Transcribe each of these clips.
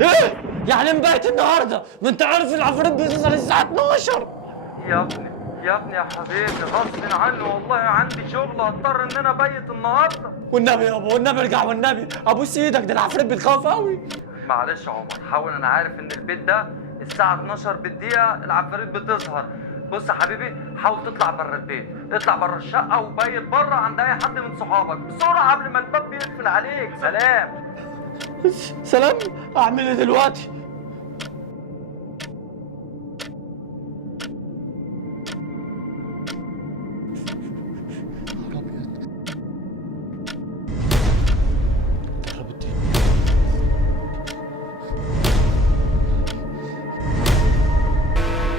ايه؟ يعني مبيت النهارده؟ ما انت عارف العفاريت بتظهر الساعة 12. يا ابني يا ابني يا حبيبي غصب عني والله عندي شغل هضطر ان انا ابيت النهارده. والنبي يابا والنبي ارجع والنبي ابوس ايدك، ده العفاريت بتخاف قوي. معلش يا عمر حاول، انا عارف ان البيت ده الساعة 12 بالدقيقة العفاريت بتظهر. بص يا حبيبي حاول تطلع بره البيت، اطلع بره الشقة وبيت بره عند اي حد من صحابك بسرعة قبل ما الباب بيقفل عليك. سلام. سلام. اعمل ايه دلوقتي؟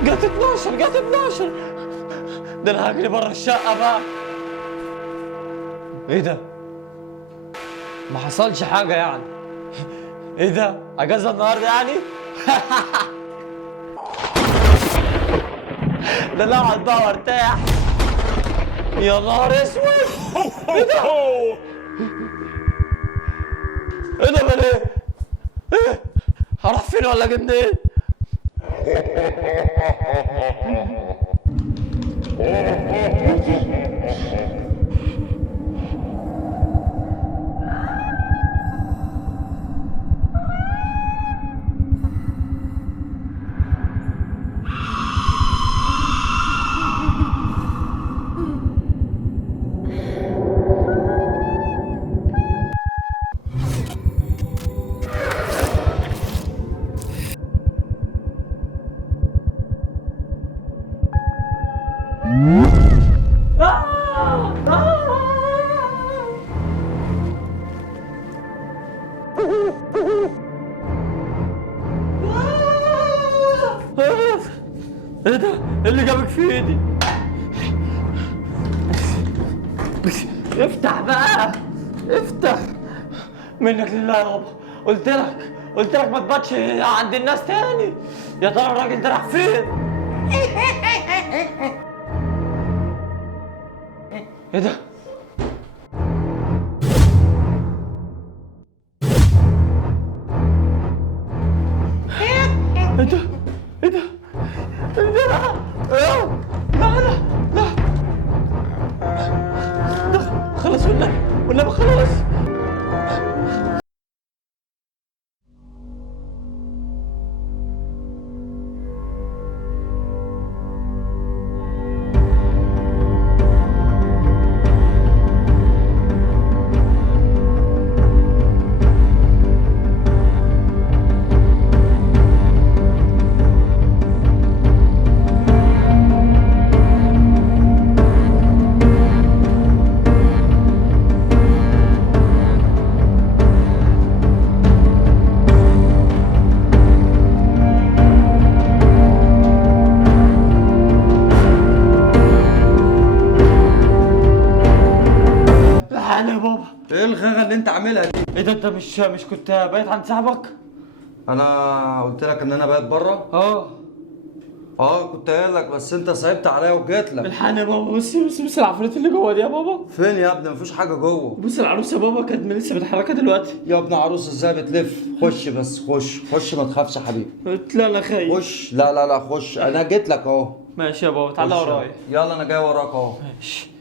جت 12 جت 12. ده انا هجري بره الشقة بقى. ايه ده؟ ما حصلش حاجة يعني. ايه ده؟ اجازة النهارده يعني؟ ده انا اقعد بقى وارتاح. يا نهار اسود. ايه ده؟ ايه ده بقى ايه؟ ايه؟ هروح فين ولا اجي منين؟ ايه ده؟ ايه اللي جابك في ايدي؟ افتح بقى افتح. منك لله يابا، قلت لك ما تباتش عند الناس تاني. يا ترى الراجل ده راح فين؟ ايه ده؟ ايه ده؟ ايه ده؟ ايه ده؟ لا لا لا لا خلاص والنبي خلاص. لحقني يا بابا. ايه الغاغة اللي انت عاملها دي؟ ايه ده؟ انت مش كنت بايت عند صاحبك؟ انا قلت لك ان انا بايت بره؟ كنت قايل لك بس انت صعبت عليا وجيت لك. الحقني يا بابا. بص العفريت اللي جوه دي يا بابا. فين يا ابني؟ مفيش حاجه جوه. بص العروسه يا بابا كانت لسه متحركه دلوقتي. يا ابني عروسه ازاي بتلف؟ خش بس خش ما تخافش يا حبيبي. قلت لا انا خايف. خش. لا خش، انا جيت لك اهو. ماشي يا بابا تعالى خش. ورايا. يلا انا جاي وراك اهو. ماشي.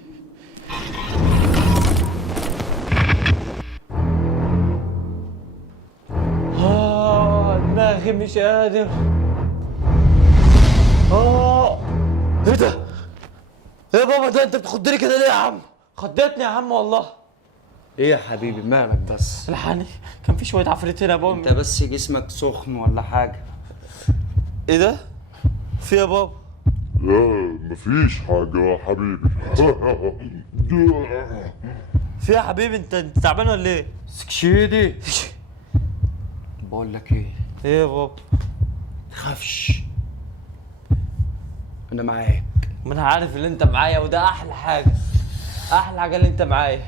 دماغي مش قادر. ايه ده؟ ايه يا بابا ده؟ انت بتخضني كده ليه يا عم؟ خضتني يا عم والله. ايه يا حبيبي مالك بس؟ الحقني كان في شويه عفريت هنا يا بابا. انت بس جسمك سخن ولا حاجه؟ ايه ده؟ في يا بابا؟ لا مفيش حاجة يا حبيبي. في يا حبيبي؟ انت تعبان ولا ايه؟ سكشيدي. بقول لك ايه؟ ايه يا بابا؟ تخافش انا معاك. ما انا عارف ان انت معايا وده احلى حاجه. احلى حاجه اللي انت معايا.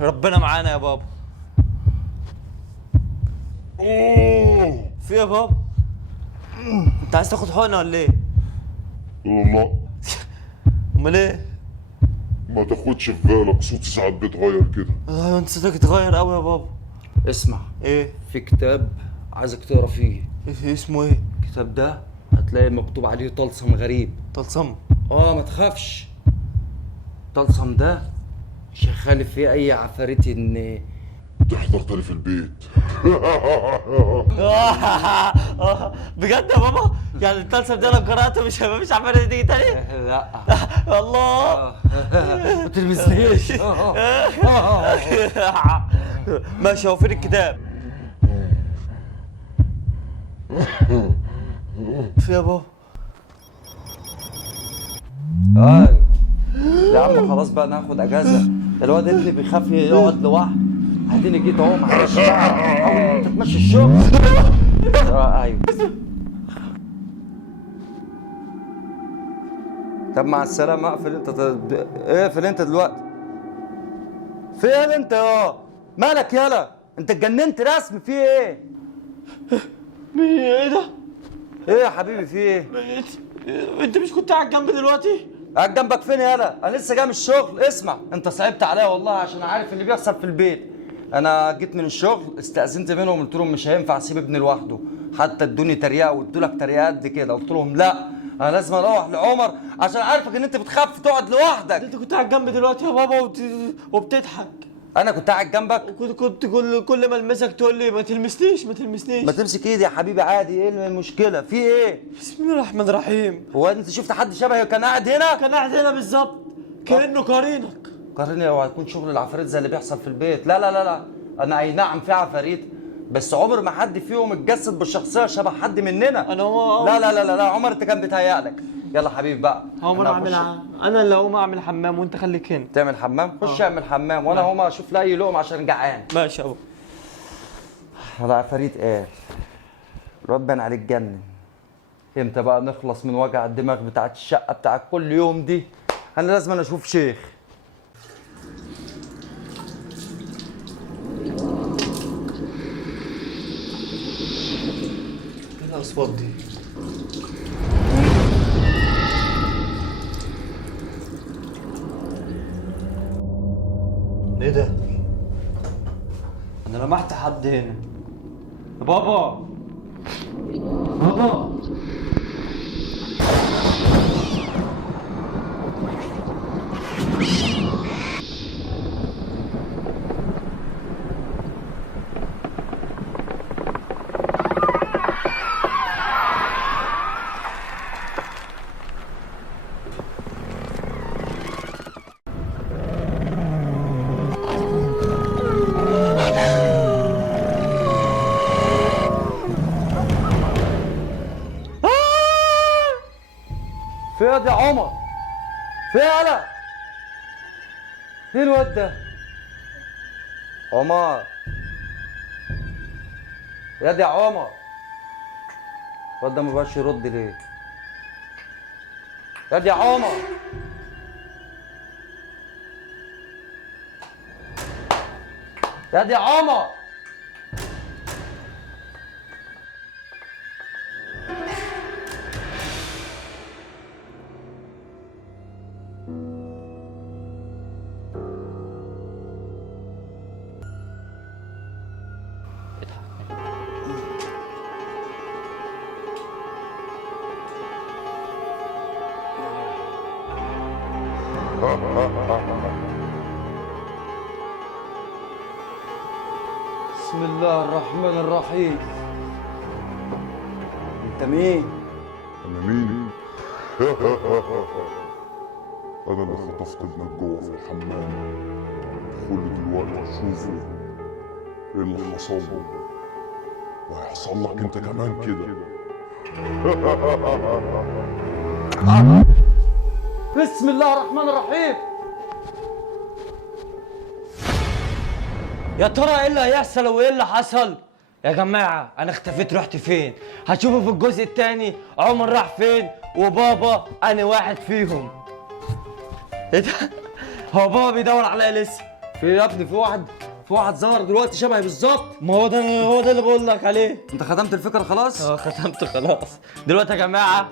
ربنا معانا يا بابا. في يا بابا؟ انت عايز تاخد حقنه ولا ايه؟ لا امال ايه؟ ما تاخدش في بالك، صوتي ساعات بيتغير كده. انت صوتك اتغير قوي يا بابا. اسمع، ايه؟ في كتاب عايزك تقرا فيه. اسمه ايه؟ الكتاب ده هتلاقي مكتوب عليه طلسم غريب. طلسم؟ ما تخافش. الطلسم ده مش هيخالف فيه اي عفاريت ان تحضر تاني في البيت. بجد يا بابا؟ يعني الطلسم ده لو قرأته مش عمال تيجي تاني؟ لا الله. ما تلمسنيش. ماشي، هو فين الكتاب؟ في يا بابا؟ يا عم خلاص بقى ناخد اجازه. الواد ابني بيخاف يقعد لوحده. اديني جيت اهو، معلش بقى حاول ان انت تمشي الشغل. ايوه. طب مع السلامه. اقفل انت. اقفل انت دلوقتي. في ايه انت مالك يالا؟ انت اتجننت رسم؟ في ايه؟ ايه ده؟ ايه يا حبيبي في ايه؟ انت مش كنت قاعد جنبي دلوقتي؟ قاعد جنبك فين يالا؟ انا لسه جاي من الشغل. اسمع، انت صعبت عليا والله عشان عارف اللي بيحصل في البيت. انا جيت من الشغل، استأذنت منهم، قلت لهم مش هينفع اسيب ابني لوحده. حتى ادوني تريقه وادوا لك تريقه قد كده. قلت لهم لا، انا لازم اروح لعمر عشان عارفك ان انت بتخاف تقعد لوحدك. انت كنت قاعد جنبي دلوقتي يا بابا وبتضحك. انا كنت قاعد جنبك. كنت كل ما المسك تقول لي ما تلمسنيش ما تلمسنيش. ما تمسك ايدي يا حبيبي عادي. ايه المشكله؟ في ايه؟ بسم الله الرحمن الرحيم. هو انت شفت حد شبهي كان قاعد هنا؟ كان قاعد هنا بالظبط كانه قرينك. قارني اوعى يكون شغل العفاريت زي اللي بيحصل في البيت. لا لا لا لا، انا اي نعم في عفاريت، بس عمر ما حد فيهم اتجسد بالشخصيه شبه حد مننا. انا هو لا لا لا لا لا، عمر انت كان بيتهيألك. يلا حبيبي بقى. هقوم انا اللي هقوم اعمل حمام وانت خليك هنا. تعمل حمام؟ خش اعمل حمام وانا هقوم اشوف لي اي لقمه عشان جعان. ماشي يا ابو. العفاريت قال الواد بان عليك جنن. امتى بقى نخلص من وجع الدماغ بتاعت الشقه بتاعت كل يوم دي؟ انا لازم اشوف شيخ. ايه الاصوات دي؟ ايه ده؟ انا لمحت حد هنا. يا بابا بابا. في ايه يا عمر؟ في ايه يالا؟ ايه الواد ده؟ عمر يا عمر، الواد ده مبقاش يرد ليه؟ يا عمر يا عمر. بسم الله الرحمن الرحيم. انت مين؟ انا مين؟ انا اللي خطفت ابنك جوه في الحمام. ادخل دلوقتي شوفه ايه اللي حصل له، وهيحصل لك انت كمان كده. بسم الله الرحمن الرحيم. يا ترى ايه اللي هيحصل وايه اللي حصل؟ يا جماعة أنا اختفيت، رحت فين؟ هتشوفوا في الجزء التاني عمر راح فين وبابا أنا واحد فيهم. إيه ده؟ هو بابا بيدور عليا لسه؟ في يا ابني في واحد ظهر دلوقتي شبهي بالظبط. ما هو ده اللي بقول لك عليه. انت ختمت الفكرة خلاص؟ ختمت خلاص. دلوقتي يا جماعة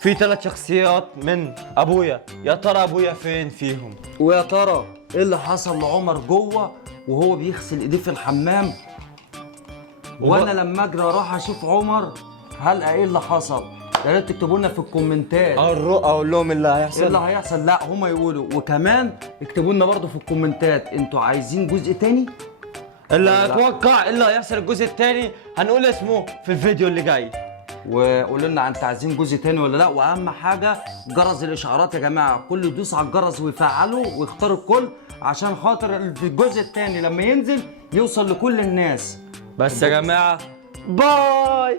في 3 شخصيات من أبويا، يا ترى أبويا فين فيهم؟ ويا ترى ايه اللي حصل لعمر جوه وهو بيغسل ايديه في الحمام، وانا لما اجري اروح اشوف عمر هلقى ايه اللي حصل. يا ريت تكتبوا لنا في الكومنتات اقول لهم اللي ايه هيحصل. اللي هيحصل. لا هما يقولوا، وكمان اكتبوا لنا برضه في الكومنتات انتوا عايزين جزء تاني. اللي هتوقع اللي هيحصل الجزء الثاني هنقول اسمه في الفيديو اللي جاي. وقولوا لنا انتوا عايزين جزء تاني ولا لا، واهم حاجه جرس الاشعارات يا جماعه، كل يدوس على الجرس ويفعله ويختار الكل عشان خاطر في الجزء التاني لما ينزل يوصل لكل الناس. بس يا جماعه باي.